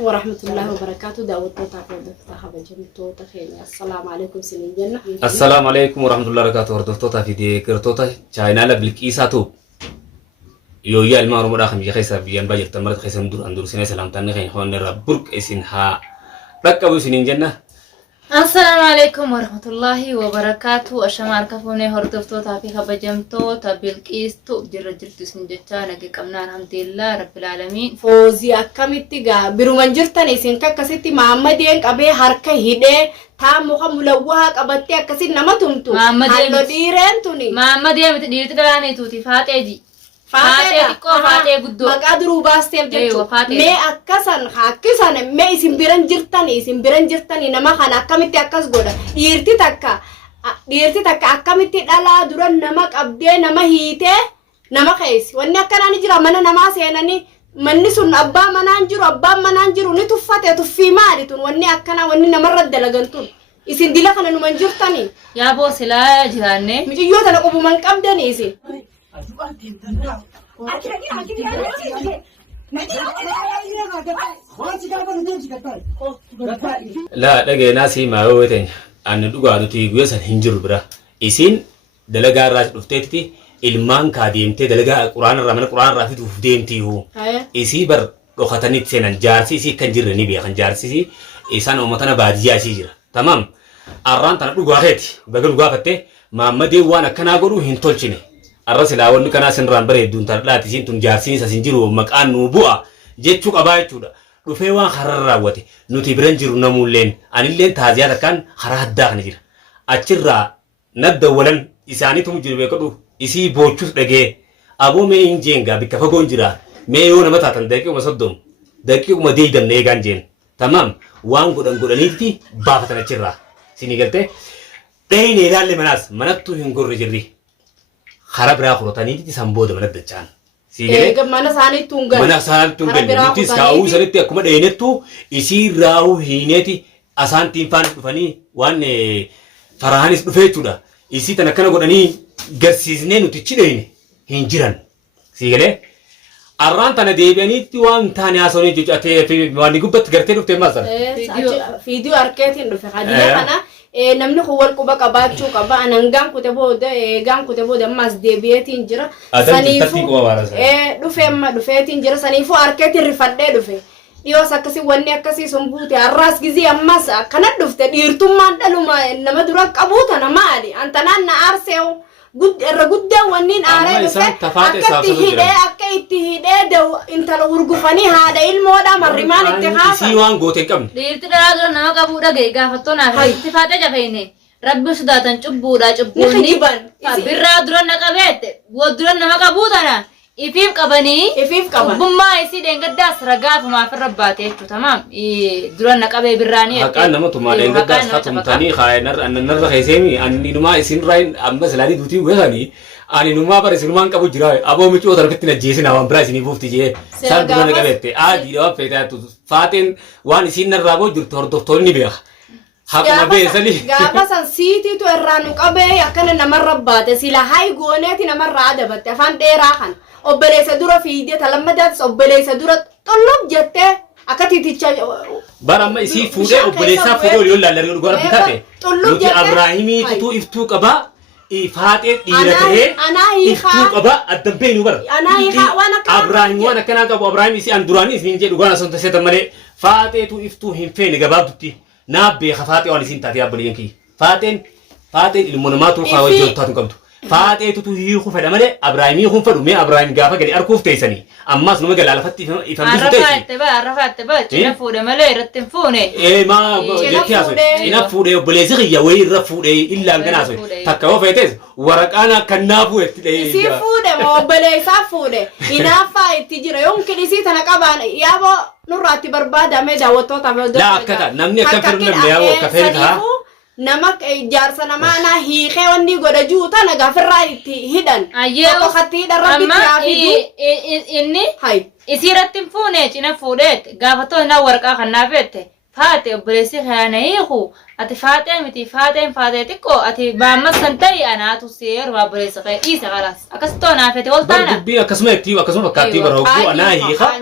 عليكم ورحمة الله وبركاته دعوة تعقد تاخذ جمتو تخيل السلام عليكم سنين جنة السلام عليكم ورحمة الله وبركاته وردفتوتا في دي كرتوتا شاينا لبلكيساتو يويا المارو مراخم يخيسا بيان باجر تمرت خيسا ندور سنة سلام تاني خين خوان ربك اسنها ركبوا سنين جنة السلام عليكم ورحمة الله وبركاته أشمار كفوني هردفتو تافي خبجمتو تابلكيستو جرجرتو سنجتانا كمنا الحمد لله رب العالمين فوزي أكمتيجا برومان جرتني سينكا كسيتي محمد ين كبه حركة هيدة تام مخا ملوها كبتي أكسيت نما تمتو هلو ديرين توني محمد ين متديرت دلاني توتي فاتي دي فاتي كو فاتي بدو مقادرو باستيف جتو مي أكسان مي اسم بيران جرتني نما خان أكمتي أكس غودا ديرتي تكا أكمتي دالا دوران نمك أبدي نما هيته نما خيس واني أكنا نجرا منا نما سيناني مني سن أبا منانجرو نتفاتي تفي ماريتون واني أكنا واني نما رد لغنتون اسم ديلا خانا نمان جرتني يا بو سلا جراني مجي يوتا نقوبو من قبدني اسم لا دغه ناسي ما وته ان دغادو تي غيسن هنجر برا اسين دلغا راج دفتيتي ilman kaadimte dalaga qur'aan ramana qur'aan rafitu fudemti hu isi bar doxatani senan jarsi si kan jirni bi kan jarsi isan umatana baadiya si jira tamam arran tan dugo axeti bagal dugo fatte mamadi wana kana godu hintolchine arras la won kana sen rambare dun tar lati sin tun jarsi sa sin jiru maqan nu bu'a jechu qabachuda dufe wan kharara wati nuti branjiru namulen anillen taaziyata kan kharahadda kan jira achirra nadda walan isani tum jirbe kodu isi bochus dage abo me injenga bikafa gonjira me yo na matatan dake uma soddom dake uma deedan ne ganjen tamam wan godan godaniti bafatana chirra sini galte deyne dalle manas manattu hingorre jirri kharabra khurotani ti samboda manat dachan sigele mana sani tungal niti saau saniti akuma deynettu isi rahu hineti asanti fan dufani wan farahanis dufechuda isi tanakana godani garsiisne nuti chideyne hinjiran sigele arran tana deebianitti waan taani asoni jujate fi waan gubbat garte dufte masal video arketin dufe khadina kana namni khowal quba qabachu qaba anangan kute boda mas deebiatin jira sanifu dufe amma dufetin jira sanifu arketin rifadde dufe iyo sakasi wanni akasi sombuute arras gizi ammas kana dufte dirtumman daluma nama dura qabuta nama ali antanan na arsew gudda wannin aare dufe akkati hide daw intala urgufani hada ilmoda marriman ittikhaf si wan gote kam dirti dalaga nama qabu dage gafatona ittifate jafeene rabbi sudatan cubbuda cubbuni birra duran naqabete wodduran nama qabutana ifif qabani bumma isi dengaddas ragaaf ma fi rabbate jechu tamam duran naqabe birrani haqqan nama tuma dengaddas hatumtani khaynar annar khaysemi anninuma isin rain amma saladi duti wehani aninuma bar isinuma qabu jira abo michu tarkatina jesina wan bra isini bufti je sar duran naqabete adi do fetatu fatin wan isin rabo jurto hordoftorni beekh hakuma beesali gaba san siti to erranu qabe yakana namar rabbate sila hay goneti namar raadabate fan dera khan obbalesa dura fiide talammadat obbalesa dura tollub jette akati ticha baramma isi fude obbalesa fude yolla la gora bitate nuti abrahimi tu iftu qaba ifate dirate iftu qaba adambenu bar abrahim wana kana qaba abrahim isi andurani isi nje dugana sonta setamale fate tu iftu himfene gababti nabbe khafati wal isin tati abaliyanki faten ilmunamatu khawajjo tatu qabtu faate tu hiiku fedamale abrahimi khun fadu me abrahim gafa gadi arkuf teysani amma sunu gala lafatti ifambisu teysi arafate ba cina fude male rattin fune ma jekiaso ina fude obelezi khiya way rafude illa nganaso takka fetes waraqana kanafu ettide isi fude mo obelesa fude ina fa ittijira yumkin isi tanaqabana yabo nurati barbada me dawato ta la akata namni akafirna me yabo kaferta namak jarsa namana hiiqe wanni goda juuta naga firraiti hidan ayo khati darabbi trafidu inni hay isirattin fune cina fudet gafato na warqa khanafete faate obboleessi kana hiiku ati faate miti faate xiqqoo ati baamma santai anaatu seeru obboleessa kee dhiisa kalaas akkasitoo naafete waltaana dubbii akkasuma itti akkasuma fakkaattii bara hogguu anaa hiika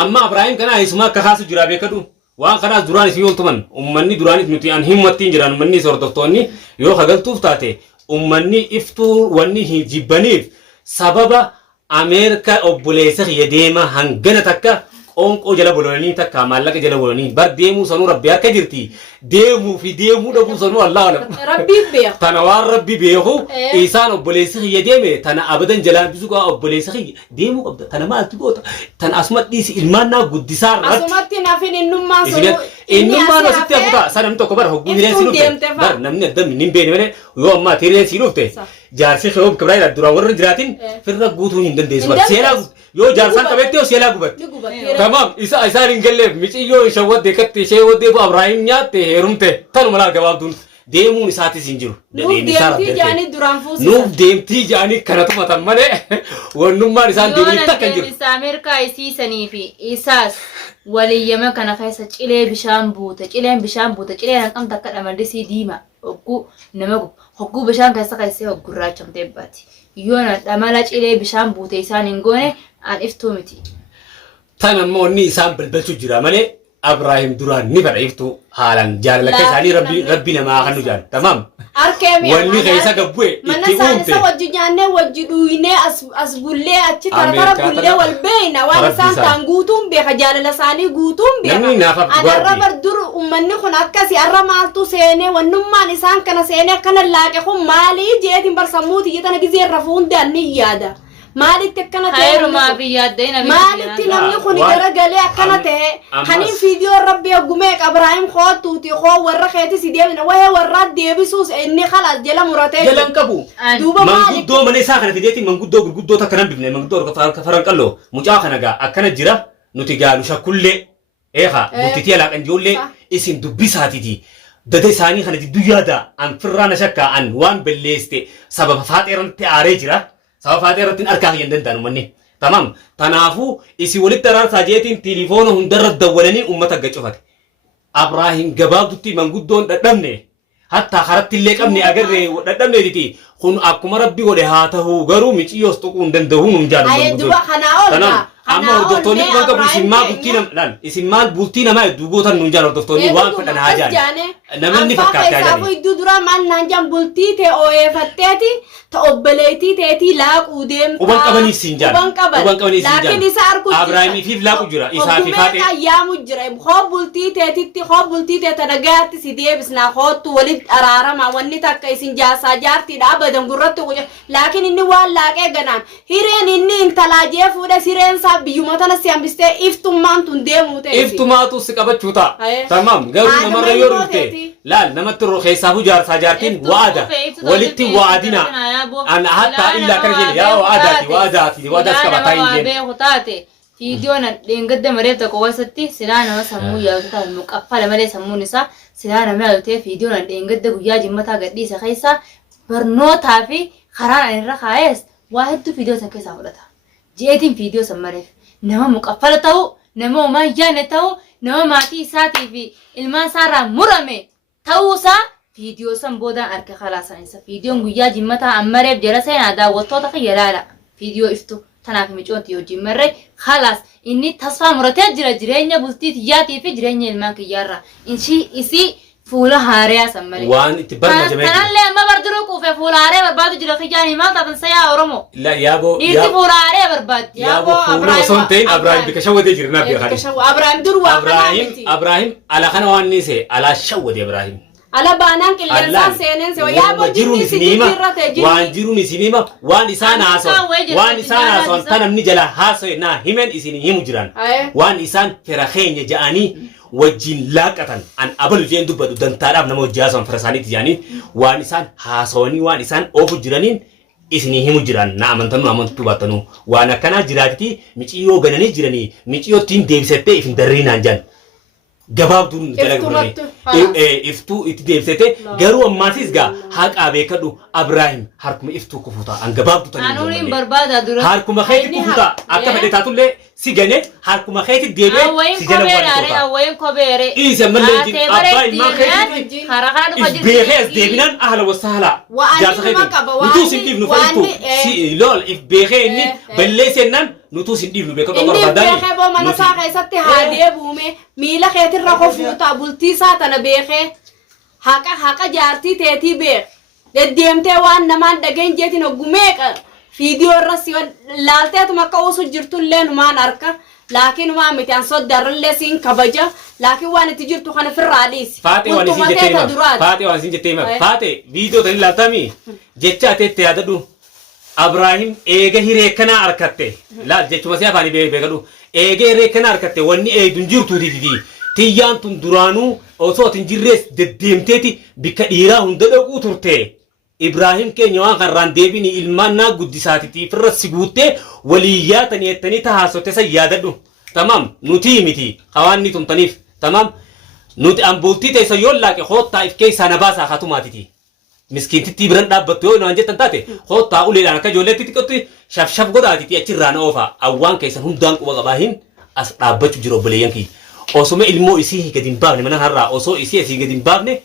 amma Ibrahim kana isuma akka kaasu jira beekadu waan kanaas duraan isii oltuman ummanni duraanis nuti an himmattiin jiran ummanni hordoftoonni yoo hagaltuuf taate ummanni iftuu wanni jibbaniif sababa Ameerika obboleessa kiyya deema hangana takka onko jala boloni takka maallaqa jala boloni bar deemu sanu rabbi akka jirti deemu fi deemu dhabu sanu Allah wala rabbi beeku tana waan rabbi beeku isaan obboleessa kiyya deeme tana abadan jala bisu ka obboleessa kiyya deemu qabda tana maaltu goota tana asumatti ilmaan naa guddisaa irratti asumatti naafin innummaan sanu innummaan asitti hafuta sanam tokko bar hogguu hireen sinufte bar namni addam nin beene malee yoo amma hireen sinufte jaarsi khoob kabraa dura warra jiraatin firra guutuu hin dandeessu bar seelaa yoo jaarsan qabetti seelaa gubat tamam isaan hin galleef miciyoo isa wadde katti ishee wadde bu Ibrahim nyaatte heerumte tanu malaa gabaabduun deemuun isaatis hin jiru nuuf deemtii jaanii kanatu matan malee wannummaan isaan deemanii takka hin jiru isa Ameerikaa isiisanii fi isaas waliyyama kana keessa cilee bishaan buute cileen bishaan buute cileen hanqamta akka dhamandisii diima hogguu nama hogguu bishaan keessa gurraachamtee baati yoo na dhamala cilee bishaan buute isaan hin goone an iftuu miti tan ammoo inni isaan balbalchu jira malee Ibrahim duraan ni fedha iftuu haalan jaalala isaanii rabbi namaa kan nu jaal tamam arkemi wanni keessa gabbu'e itti uumte mana wajji nyaannee wajji dhuyinee as bullee achi tartara bullee wal beeyna waan isaan taan guutuun beeka jaalala isaanii guutuun beeka anarra bar dur ummanni kun akkasi arra maaltu seenee wannummaan isaan kana seenee akkana laaqe kun maalii jeetiin bar sammuuti jetana gizee rafuun daanni yaada maalitti akkana ta'e hayrumaa fi yaaddeen maalitti namni kun gara galee akkana ta'e kaniin fiidiyoo rabbi ogumee Ibrahim khootuuti khoo warra keetis deebina wayee warra deebisuus inni khalaas jala muratee jalan qabu duuba manguddoo mana isaa kana fideetiin manguddoo gurguddoo takka nan bifne manguddoo faran qalloo mucaa kana gaa akkana jira nuti gaalu shakkullee eeha butitii alaaqan ijoollee isin dubbisaatiti dada isaanii kana jidduu yaada an firraana shakkaa an waan belleeste sababa faaxeerantti aaree jira sababa faaxeerantti arkaa hin danda'an manni tamam tanaafu isi walitti araarsaa jeetiin telefoona hundarra dawwalanii ummata gacufate Ibrahim gabaabdutti manguddoon dadhabne hatta karatti illee qabne agarree dadhabne diti kun akkuma rabbi godhe haa ta'u garuu miciyyoos tuquu hin danda'u nun jaadu duba kana oolaa amma hordoftoonni kun qabu isin maal bultii namaa duugoota nun jaan hordoftoonni waan fedhan haa jaan namni fakkaate haa jaan iddoo dura maal naan jaan bultii ta'e ooyefatteeti ta obbaleetii ta'etii laaquu deemta uban qabanii siin jaan uban qabanii siin jaan laakiin isa argu Ibrahimii fi laaqu jira isaa fi faate yaamu jira hoo bultii ta'etitti hoo bultii ta'e tanagaatti si deebisnaa hootu walitti araarama wanni takka isin jaasaa jaartii dhaabadan gurratti laakiin inni waan laaqee ganaan hireen inni intalaajee fuudha sireen saa biyyuma tana si hambistee iftummaan tun deemuu ta'e iftumaatu si qabachuu ta'a tamam garuu namarra yoo dhufte laal namatti rokeessaafuu jaarsaa jaartiin waada walitti waadina an hatta illa kana jedhe yaa waadaati qabataa hin jenne fiidiyoon dheengadda mareef tokko wasatti silaa nama sammuu yaadu ta'a muqaffala malee sammuun isaa silaa nama yaadu ta'e fiidiyoon dheengadda guyyaa jimmataa gadhiisa keessa barnootaa fi karaan irra kaa'es waa hedduu fiidiyoo san keessaa fudhata. Jeetiin fiidiyoo san mareef nama muqaffala ta'u nama homaa yaanne ta'u nama maatii isaatii fi ilmaan isaarraa murame ta'uusaa fiidiyoo san boodaan arga kalaasan isa fiidiyoon guyyaa jimmataa ammareef jala seenaa daawwattoota kiyya laala fiidiyoo iftu tanaaf micooti yoo jimmarre kalaas inni tasfaa muratee jira jireenya bultii tiyyaatii fi jireenya ilmaan kiyyaarraa isii fuula haareyaa san malee waan itti barma jamee kanallee amma barduruu kuufee fuula haaree barbaadu jira kiyyaanii maal taatan sayaa Oromoo la yaaboo dhiirti fuula haaree barbaaddi yaaboo fuula osoo hin ta'in Ibrahim bika shawwadee jira naaf beekani Ibrahim dur waa Ibrahim ala kana waan niise ala shawwadee Ibrahim ala baanaan qilleensaa seeneen se yaaboo jinni sijirrate jinni waan jiruun isinima waan isaan haasawan tan namni jala haasawe naa himen isin himu jiran waan isaan fira keenya ja'anii wajjin laaqatan an abalu jeen dubbadu dantaadhaaf nama hojjaasan fira isaaniitti jaaniin waan isaan haasawanii waan isaan oofu jiraniin isinii himu jiran na amantanu amantuu baatanu waan akkanaa jiraatiti miciyyoo gananii jiranii miciyyootiin deebisettee ifin darriinaan jaan gabaabduun dalaguranii iftuu itti deebisete garuu ammaasis gaa haqaa beekadhu Ibrahim harkuma iftuu kufuuta an gabaabdu tanii anuun barbaada dura harkuma keetti kufuuta akka fedhe taatullee si gane harkuma keetti deebi'ee Awwayin si jala kobeere waan tokko. awwayin kobeere. Isa malee jin abbaa ilmaa keetti Hara kana dhufa if beekee as deebinaan ahla wasaala. Waan nama qaba, waan nutuu sin dhiifnu fayyitu si lol if beekee inni balleessennaan nutuu sin dhiifnu beekatu Inni barbaadani. beekee boo mana isaa keessatti haadee buume miila keetirra kofuuta bultii isaa tana beekee haqa jaartii teetii beek deddeemtee waan namaan dhageen jeetiin oggumeeqa fiidiyoo irra si laalteetuma akka usu jirtullee numaan harka laakiin waan miti an soddarrallee siin kabaja laakiin waan itti jirtu kana firraa dhiisi. Faate waan isin jettee hima. Faate waan isin jettee hima. Faate viidiyoo tani laaltami jecha ateetti yaadadhu. Abraahim eega hiree kana harkatte laal jechuma si afaanii beekadhu eega hiree kana harkatte wanni eegdun jirtu titi tiyyaan tun duraanuu osoo atin jirrees deddeemteeti bikka dhiiraa hunda dhaquu turte. Ibrahim keenya waan kanarraan deebini ilmaan naa guddisaatiitiif irra si guuttee walii yaatanii jettanii tahaasotte san yaadadhu. Tamam nuti miti hawaanni tumtaniif tamam nuti ambooltii teessa yoo laaqe hoottaa if keessaa na baasaa hatumaatiti. Miskiintitti biran dhaabbattu yoo naan jettan taate hoottaa uleedhaan akka ijoolleetti xiqqootti shafshaf godhaatiti achirraa na oofa awwaan keessan hundaan quba qabaa hin as dhaabbachuu jiru obboleeyyan kiyya. Osoma ilmoo isii gadi hin baafne mana har'aa osoo isii asii gadi hin baafne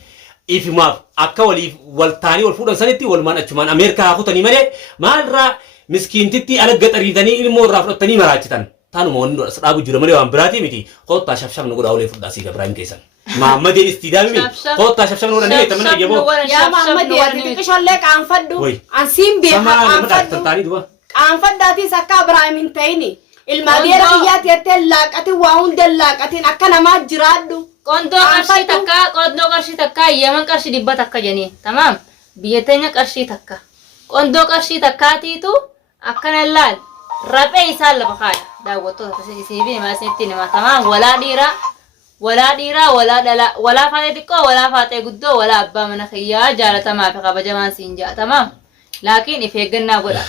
ifimaaf akka waliif waltaanii wal fuudhan sanitti walumaan achumaan Ameerikaa kutanii malee maalirraa miskiintitti ala gaxariitanii ilmoo irraa fudhatanii maraachitan. Taanuma wanni dhaabu jira malee waan biraatii miti hoottaa shafshaf nu godhaa olee fudhaa sii Ibrahim keessan. Maammadeen istiidaami hoottaa shafshaf nu godhanii eettaman ayyamoo. Yaa Maammadee ati xiqqishollee qaanfadhu ansiin beeka qaanfadhu qaanfadhaatis akka Ibrahim hin ta'ini. Ilmaadeera biyyaatti jettee laaqatiin waa hunda laaqatiin akka namaa jiraadhu. Qondoo qarshii takka Yemen qarshii 100 takka jeni. Tamam. Biyya teenya qarshii takka. Qondoo qarshii takkaatiitu akkana laal. Raphee isaan lafa kaaya. Daawwattoota isiifi maasinitti nima. Tamam. Walaa dhiiraa walaa dhalaa walaa faatee xiqqoo walaa faatee guddoo walaa abbaa mana kiyyaa jaalatamaa fi kabajamaan siin ja'a. Tamam. Laakiin if eeggannaa godha.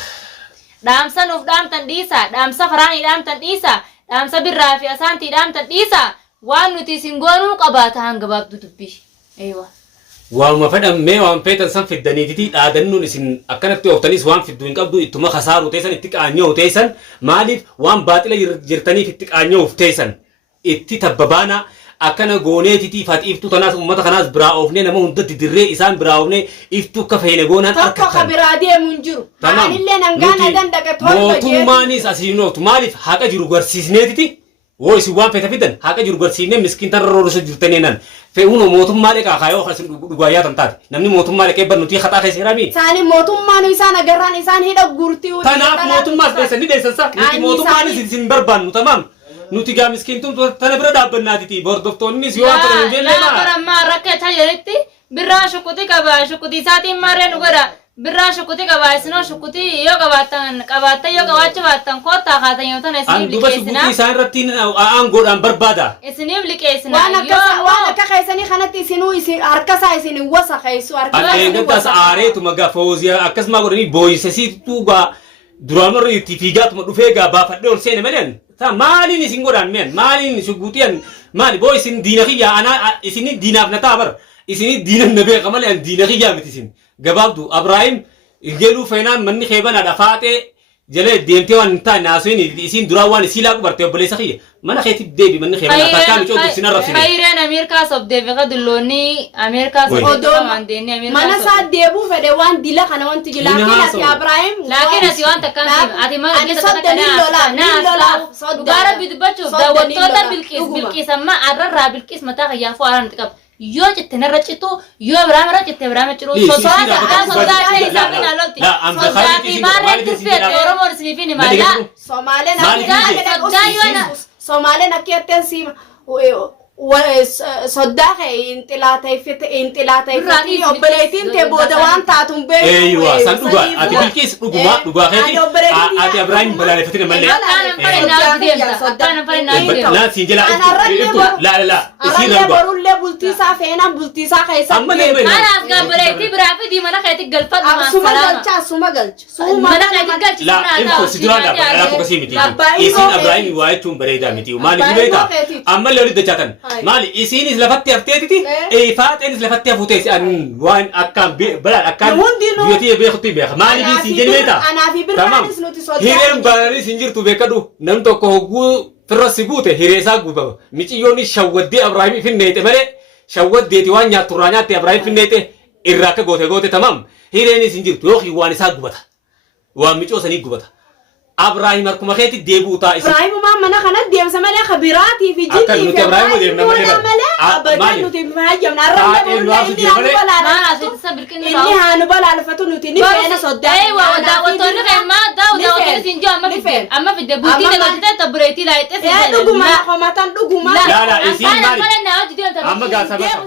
Dhaamsa nuuf dhaamtan dhiisaa, dhaamsa faraanii dhaamtan dhiisaa, dhaamsa birraa fi asaantii dhaamtan dhiisaa, waan nuti isin goonuu qabaata hanga baabdu dubbii. Eewa. Waanuma fedhammee waan feetan san fiddaniititi dhaadannuun isin akkanatti ooftaniis waan fidduu hin qabdu ittuma kasaaruu teessan itti qaanyoo teessan maaliif waan baaxila jirtaniif itti qaanyoof teessan itti tabbabaana akkana gooneetiti fatiiftuu tanaas uummata kanaas biraa oofnee nama hundatti dirree isaan biraa oofnee iftuu akka feene goonaan arkatan. Tokko ka biraa deemu hin jiru. Maalillee nangaana dandaqa tolfa jeetu. Mootummaanis asiin ooftu maaliif haqa jiru garsiisneetiti woo isin waan feeta fiddan haqa jiru garsiisnee miskiin tarra roorisa jirtaneenan fe'uun mootummaa dhaqaa kaayoo kan dhugaa yaatan taate namni mootummaa dhaqee barnuutii haxaa keessa hiraami. Isaanii mootummaan isaan agarraan isaan hidha gurtii. Tanaaf mootummaas deessanii deessansa nuti mootummaanis isin barbaannu tamaam. Nuti gaa miskiintuun tana bira dhaabbannaatiti bordoftoonnis yoo akka hin jenne maa bara maa rakkachaa jedhetti birraa shukuti qaba shukuti isaatiin maarree nu godha birraa shukuti qaba isinoo shukuti yoo qabaattan yoo qabaachuu baattan koottaa kaatan yoo ta'an isiniif liqeessina. Anduba shukuti isaan irratti aangoodhaan barbaada. Isiniif liqeessina. Waan akka keessanii kanatti isinuu harkasaa isin wasa keessu harkasaa isin wasa. Eeggattas aareetuma gaa fooziyaa akkasuma godhanii booyinsesiituu gaa duraanurra itti fiigaatuma dhufee gaa baafadhee ol seene malee maaliin isin godhan meen maaliin shuguutiyan maali boo isin diina kiyyaa anaa isin diinaaf na taabar isin diina na beeka malee an diina kiyyaa miti isin gabaabdu Abraahim ilgeeluu feenaan manni keebanaadha faatee jala deemtee waan hin taane haasawin isin duraan waan isii laaqu bartee obboleessa kiyya mana keetiif deebi manni keebanaa takkaa mi cootu isin arrabsine. Hayreen Ameerikaa sobdeefeka dulloonni Ameerikaa sobdeefeka mana isaa deebuu fedhe waan dila kana wanti jila laakiin ati Abraahim laakiin ati waan takkaan ati mana ani soddanii dhugaara bidbachuuf daawwattoota bilqiis amma arrarraa bilqiis mataa kiyyaafuu haaraan itti qaba. Yoo citte narra citu yoo biraama irra citte biraama ciru sodaatee isaa fi naalolti sodaati maarreen turfeet Oromoon isiniif hin himaa Somaaleen akka jetteen siima soddaa kee inxilaatayfete obboleettiin tee booda waan taatuun beeku. Eeywa san dhugaa ati bilqiis dhugaa keeti ati Abraahim balaaleffatine malee. Naa siin jala isiin borullee bultiisaa feenaan bultiisaa keessatti. Anaas gaabaleetii biraa fi diimana keetti galfadhu. Suma galcha. Mana keetti galchi laa info si duraan dhaabaa akkasii miti. Isiin Abraahim waa jechuun bareedaa miti. Maaliif beektaa ammallee walitti dachaatan. Maali isiinis lafatti hafteetiti faaxeenis lafatti hafuutees waan akkaan balaan akkaan biyyotii beekutti beeka. Maali biisiin jedhee beektaa? Anaafi birraanis nuti sodaa. Hireen baananis hin jirtu beekadhu nam tokko hogguu firrasi guute hireesaa guubama. Miciyyoonni shawwaddee Abiraayimii finneete malee shawwaddeeti waan nyaatturraa nyaatte Abiraayim finneete irraa akka goote tamam. Hireenis hin jirtu yookiin waan isaa gubata. Waan micoo sanii gubata. Abiraayim harkuma keetti deebi'u ta'a isa. Abiraayim mana kana deemsa malee akka biraatii fi jiddii akka nuti Abiraayim deemna malee abadan nuti fayyamna arrabna inni haanu balaalfatu nuti ni feena sodaa. Waa daawwattoonni keemmaa daawwattoonni siin jiru amma fidde bultii dabaltee tabbureetii laayixee dhuguma homatan dhuguma. Laala isiin maali? Amma gaasa bakka.